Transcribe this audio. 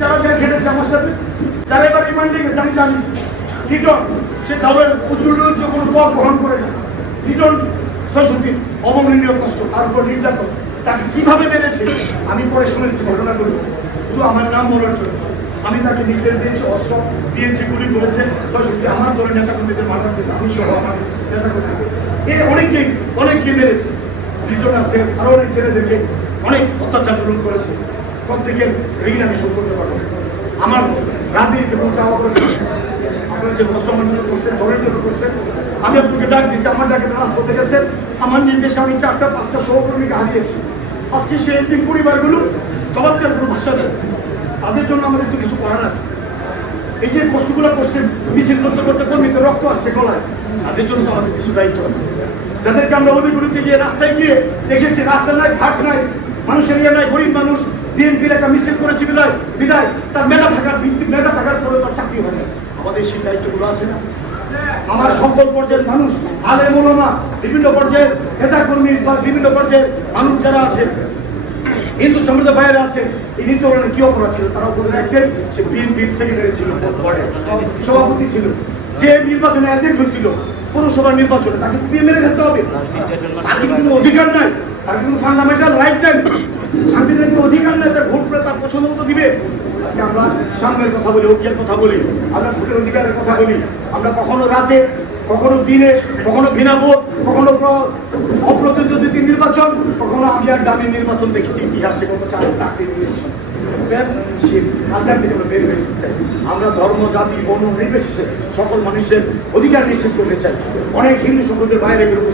যারা যারা খেটেছে আমার সাথে যারা এবার রিমান্ডে গেছে আমি জানি রিটন সে দলের উজ্জ্বল কোনো পথ গ্রহণ করে না। রিটন সশক্তির অবমাননীয় কষ্ট, তার উপর নির্যাতন। তাকে কীভাবে মেরেছে, আমি পরে শুনেছি ঘটনাগুলো শুধু আমার নাম বলার জন্য। আমি তাকে নির্দেশ দিয়েছি, অস্ত্র দিয়েছি, গুলি করেছে সশক্তি আমার দলের নেতা কর্মীদের মার্ডার দিয়েছে আমি সহ আমার নেতা কর্মী এ অনেককে অনেককে মেরেছে। রিটন আছে, আরও অনেক ছেলেদেরকে অনেক অত্যাচার জুলুম করেছে। প্রত্যেকের ঋণ আমি শোধ করতে পারব। আমার রাজনীতিতে পৌঁছা করে আপনারা যে জন্য করছেন দলের জন্য করছেন, আমি আপনাকে ডাক দিয়েছি, আমার ডাকে রাজপথে গেছেন আমার নির্দেশে আমি চারটা, পাঁচটা সহকর্মীকে হারিয়েছি। আজকে সেই তিন পরিবারগুলো জবাব দেওয়ার কোনো ভাষা নেই তাদের জন্য আমাদের তো কিছু করার আছে। এই যে কষ্টগুলো করছে, মিছিল করতে করতে কর্মীতে রক্ত আসছে গলায়। তাদের জন্য তো আমাদের কিছু দায়িত্ব আছে। যাদেরকে আমরা অলিগুলিতে গিয়ে রাস্তায় গিয়ে দেখেছি, রাস্তা নাই, ঘাট নাই, মানুষের ইয়ে নাই, গরিব মানুষ, বিএনপির একটা মিছিল করেছে বিদায় বিদায়, তার মেধা থাকার মেধা থাকার পরে তার চাকরি হয় না আমাদের সেই দায়িত্বগুলো আছে না? আমার সকল পর্যায়ের মানুষ আলে মোলামা বিভিন্ন পর্যায়ের নেতা কর্মী বা বিভিন্ন পর্যায়ের মানুষ যারা আছে হিন্দু সমৃদ্ধ বাইরে আছে হিন্দু ধরনের কি অপরাধ ছিল? তারা বলে রাখবেন সে বিএনপির সেক্রেটারি ছিল সভাপতি ছিল। যে নির্বাচনে এজেন্ট হয়েছিল পৌরসভার নির্বাচনে তাকে পিএ মেরে দিতে হবে। তার কিন্তু কোনো অধিকার নাই তার কিন্তু ফান্ডামেন্টাল রাইট নেই। সাংবিধানিক অধিকার নেই, তার ভোট তার পছন্দ মতো দিবে। আজকে আমরা সামনের কথা বলি ঐক্যের কথা বলি, আমরা ভোটের অধিকারের কথা বলি। আমরা কখনো রাতে কখনো দিনে, কখনো বিনা ভোট, কখনো প্র- অপ্রতিদ্বন্দ্বী নির্বাচন, কখনো আমি আর দামি নির্বাচন দেখেছি ইতিহাসে কত চার চাকরি নির্বাচন আমরা বের হয়ে। আমরা ধর্ম, জাতি, বর্ণ, নির্বিশেষে সকল মানুষের অধিকার নিশ্চিত করতে চাই। অনেক হিন্দু সম্প্রদায়ের বাইরে